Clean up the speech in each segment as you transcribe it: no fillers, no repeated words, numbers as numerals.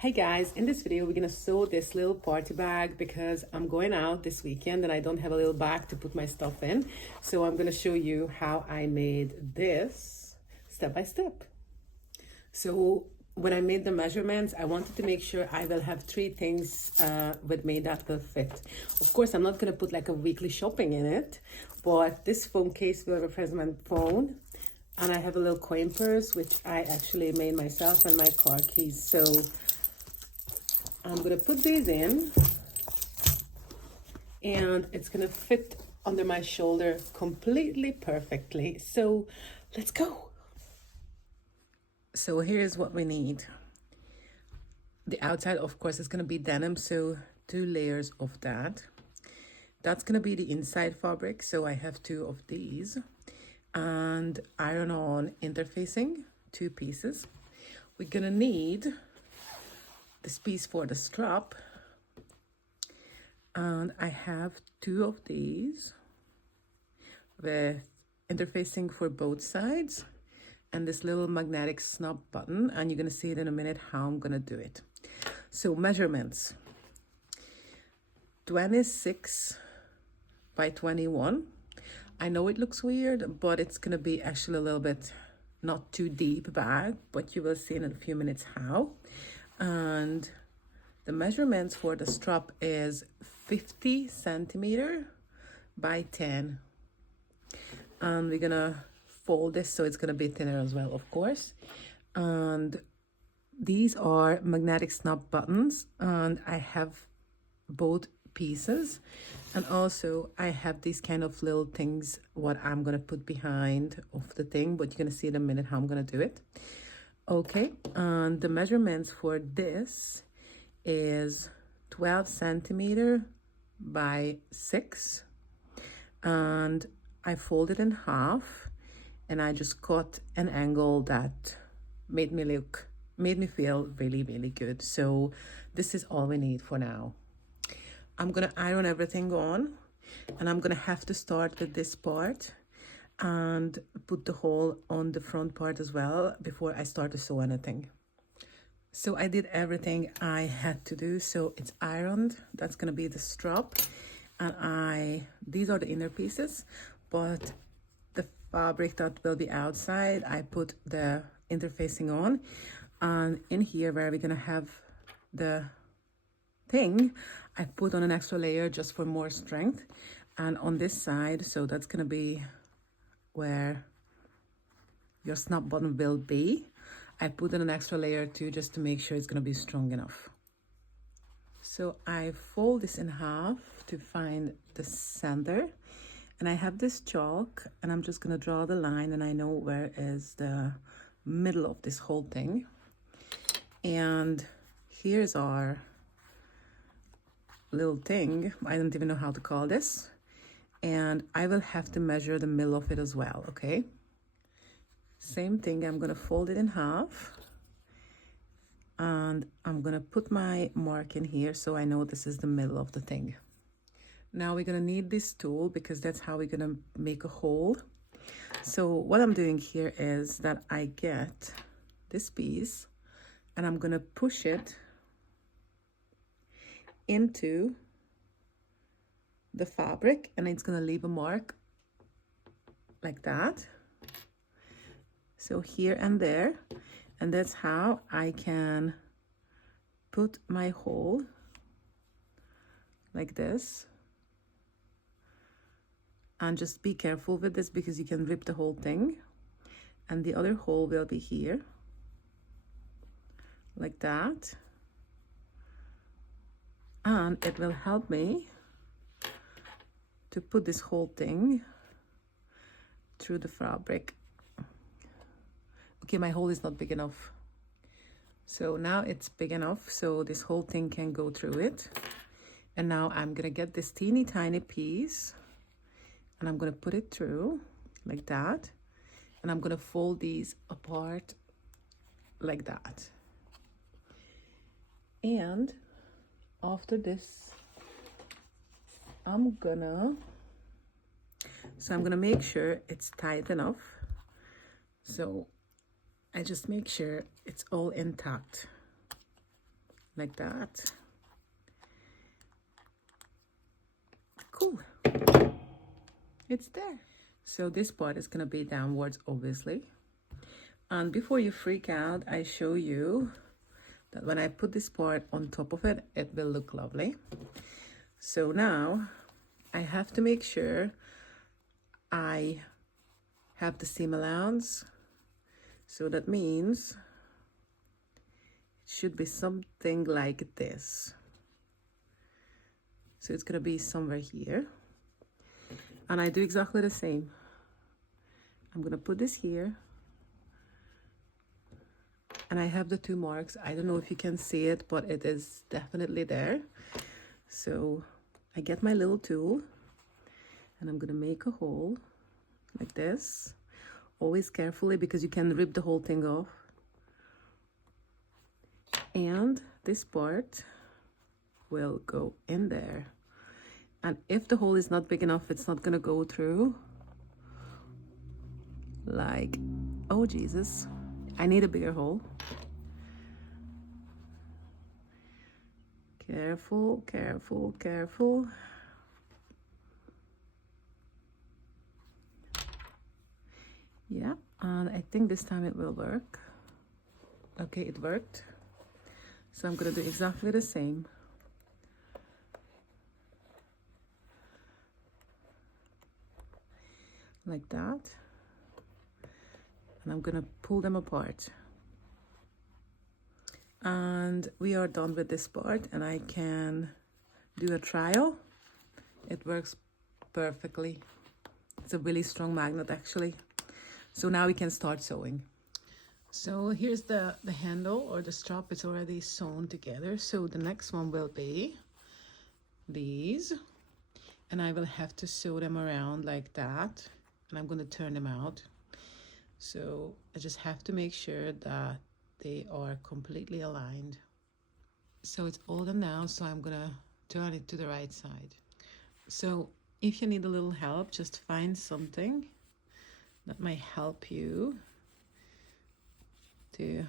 Hey guys, in this video we're gonna sew this little party bag because I'm going out this weekend and I don't have a little bag to put my stuff in. So I'm gonna show you how I made this step by step. So when I made the measurements, I wanted to make sure I will have three things with me that will fit. Of course, I'm not gonna put like a weekly shopping in it, but this phone case will represent my phone. And I have a little coin purse, which I actually made myself, and my car keys. So I'm gonna put these in and it's gonna fit under my shoulder completely perfectly. So let's go. So here's what we need. The outside, of course, is gonna be denim, so 2 layers of that. That's gonna be the inside fabric, so I have 2 of these. And iron-on interfacing, 2 pieces. We're gonna need this piece for the strap, and I have 2 of these with interfacing for both sides and this little magnetic snap button, and you're gonna see it in a minute how I'm gonna do it. So measurements: 26 by 21. I know it looks weird, but it's gonna be actually a little bit not too deep bag, but you will see in a few minutes how. And the measurements for the strap is 50 centimeter by 10. And we're gonna fold this so it's gonna be thinner as well, of course. And these are magnetic snap buttons, and I have both pieces. And also I have these kind of little things what I'm gonna put behind of the thing, but you're gonna see in a minute how I'm gonna do it. Okay, and the measurements for this is 12 centimeter by 6, and I folded in half, and I just cut an angle that made me feel really, really good. So this is all we need for now. I'm gonna iron everything on, and I'm gonna have to start with this part and put the hole on the front part as well before I start to sew anything. So I did everything I had to do. So it's ironed. That's gonna be the strap, and these are the inner pieces, but the fabric that will be outside, I put the interfacing on, and in here where we're gonna have the thing, I put on an extra layer just for more strength. And on this side, so that's gonna be where your snap button will be, I put in an extra layer too, just to make sure it's gonna be strong enough. So I fold this in half to find the center, and I have this chalk, and I'm just gonna draw the line, and I know where is the middle of this whole thing. And here's our little thing. I don't even know how to call this. And I will have to measure the middle of it as well, okay? Same thing, I'm gonna fold it in half, and I'm gonna put my mark in here so I know this is the middle of the thing. Now we're gonna need this tool because that's how we're gonna make a hole. So what I'm doing here is that I get this piece, and I'm gonna push it into the fabric, and it's gonna leave a mark like that. So here and there, and that's how I can put my hole like this. And just be careful with this because you can rip the whole thing. And the other hole will be here like that, and it will help me to put this whole thing through the fabric. Okay, my hole is not big enough. So now it's big enough, so this whole thing can go through it. And now I'm gonna get this teeny tiny piece, and I'm gonna put it through like that. And I'm gonna fold these apart like that. And after this, I'm gonna make sure it's tight enough. So I just make sure it's all intact. like that. Cool. It's there. So this part is gonna be downwards, obviously. And before you freak out, I show you that when I put this part on top of it, it will look lovely. So now I have to make sure I have the seam allowance. So that means it should be something like this. So it's gonna be somewhere here. And I do exactly the same. I'm gonna put this here. And I have the 2 marks. I don't know if you can see it, but it is definitely there. So I get my little tool and I'm gonna make a hole like this. Always carefully because you can rip the whole thing off. And this part will go in there. And if the hole is not big enough, it's not gonna go through. Like, oh Jesus, I need a bigger hole. Careful, careful, careful. Yeah, and I think this time it will work. Okay, it worked. So I'm gonna do exactly the same. Like that. And I'm gonna pull them apart. And we are done with this part, and I can do a trial. It works perfectly. It's a really strong magnet actually. So now we can start sewing. So here's the handle or the strap. It's already sewn together. So the next one will be these, and I will have to sew them around like that, and I'm going to turn them out. So I just have to make sure that they are completely aligned. So it's all done now, so I'm gonna turn it to the right side. So if you need a little help, just find something that might help you to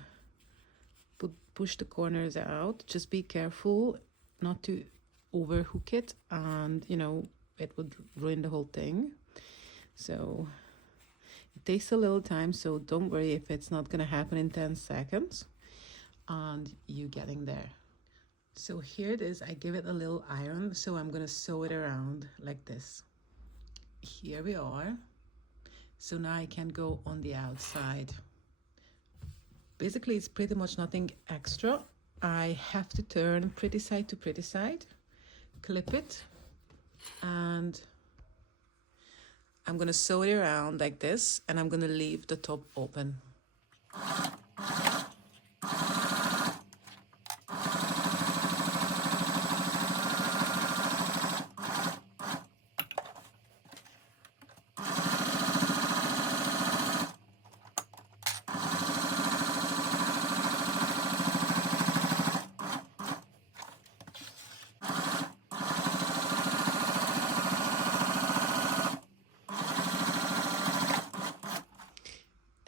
push the corners out. Just be careful not to overhook it, and you know, it would ruin the whole thing. So it takes a little time, so don't worry if it's not gonna happen in 10 seconds and you getting there. So here it is. I give it a little iron, so I'm gonna sew it around like this. Here we are. So now I can go on the outside. Basically it's pretty much nothing extra. I have to turn pretty side to pretty side, clip it, and I'm gonna sew it around like this, and I'm gonna leave the top open.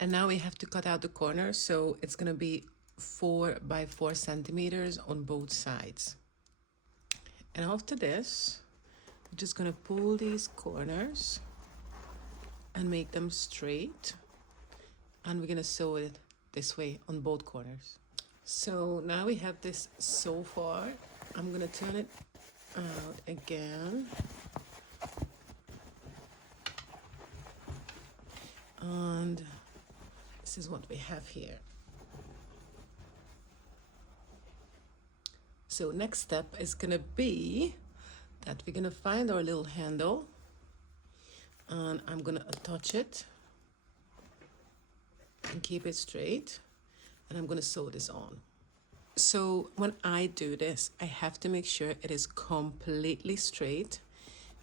And now we have to cut out the corner, so it's gonna be 4 by 4 centimeters on both sides. And after this, I'm just gonna pull these corners and make them straight, and we're gonna sew it this way on both corners. So now we have this so far. I'm gonna turn it out again. And this is what we have here. So next step is gonna be that we're gonna find our little handle, and I'm gonna attach it and keep it straight, and I'm gonna sew this on. So when I do this, I have to make sure it is completely straight,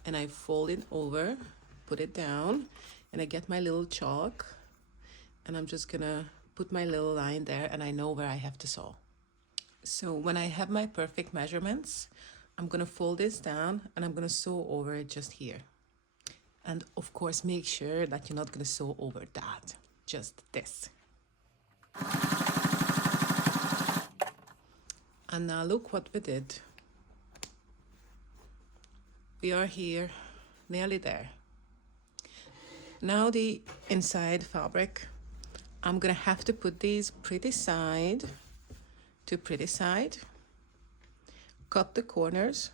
and I fold it over, put it down, and I get my little chalk, and I'm just gonna put my little line there, and I know where I have to sew. So when I have my perfect measurements, I'm gonna fold this down, and I'm gonna sew over it just here. And of course, make sure that you're not gonna sew over that, just this. And now look what we did. We are here, nearly there. Now the inside fabric, I'm gonna have to put these pretty side to pretty side, cut the corners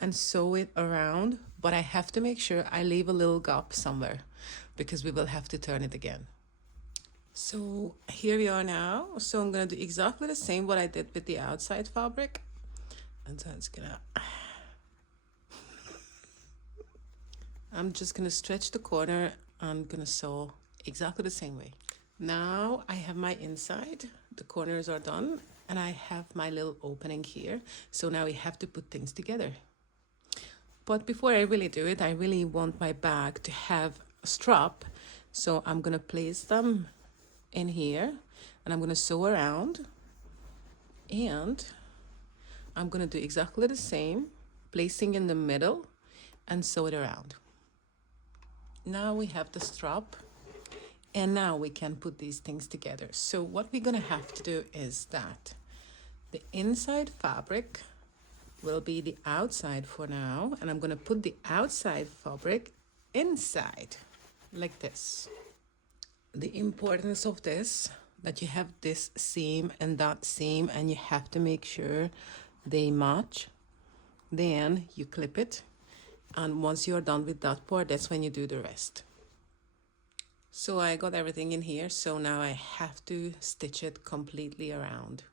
and sew it around, but I have to make sure I leave a little gap somewhere because we will have to turn it again. So here we are now. So I'm gonna do exactly the same what I did with the outside fabric. And so it's gonna, I'm just gonna stretch the corner. I'm gonna sew exactly the same way. Now I have my inside, the corners are done, and I have my little opening here. So now we have to put things together. But before I really do it, I really want my bag to have a strap. So I'm gonna place them in here and I'm gonna sew around, and I'm gonna do exactly the same, placing in the middle and sew it around. Now we have the strap, and now we can put these things together. So what we're gonna have to do is that the inside fabric will be the outside for now, and I'm gonna put the outside fabric inside like this. The importance of this, that you have this seam and that seam, and you have to make sure they match. Then you clip it, and once you're done with that part, that's when you do the rest. So I got everything in here, so now I have to stitch it completely around.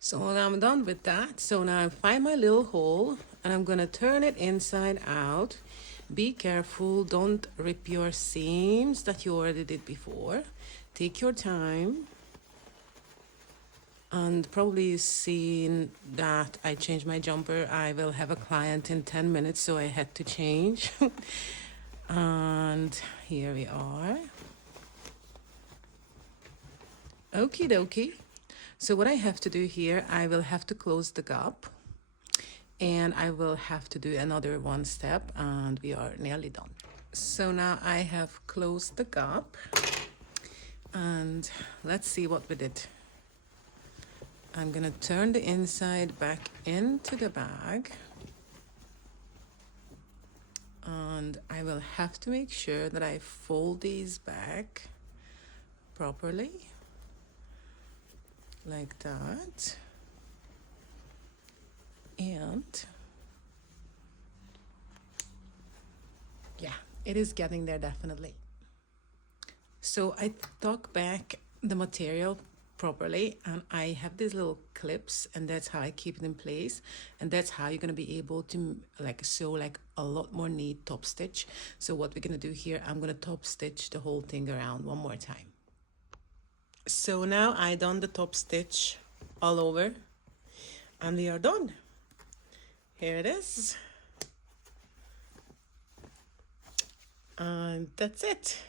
So now I'm done with that. So now I find my little hole and I'm gonna turn it inside out. Be careful, don't rip your seams that you already did before. Take your time. And probably you've seen that I changed my jumper. I will have a client in 10 minutes, so I had to change. And here we are. Okie dokie. So what I have to do here, I will have to close the gap. And I will have to do another one step, and we are nearly done. So now I have closed the gap, and let's see what we did. I'm gonna turn the inside back into the bag, and I will have to make sure that I fold these back properly, like that. And yeah, it is getting there definitely. So I tuck back the material properly, and I have these little clips, and that's how I keep it in place, and that's how you're gonna be able to like sew like a lot more neat top stitch. So what we're gonna do here, I'm gonna top stitch the whole thing around one more time. So now I done the top stitch all over, and we are done. Here it is, and that's it.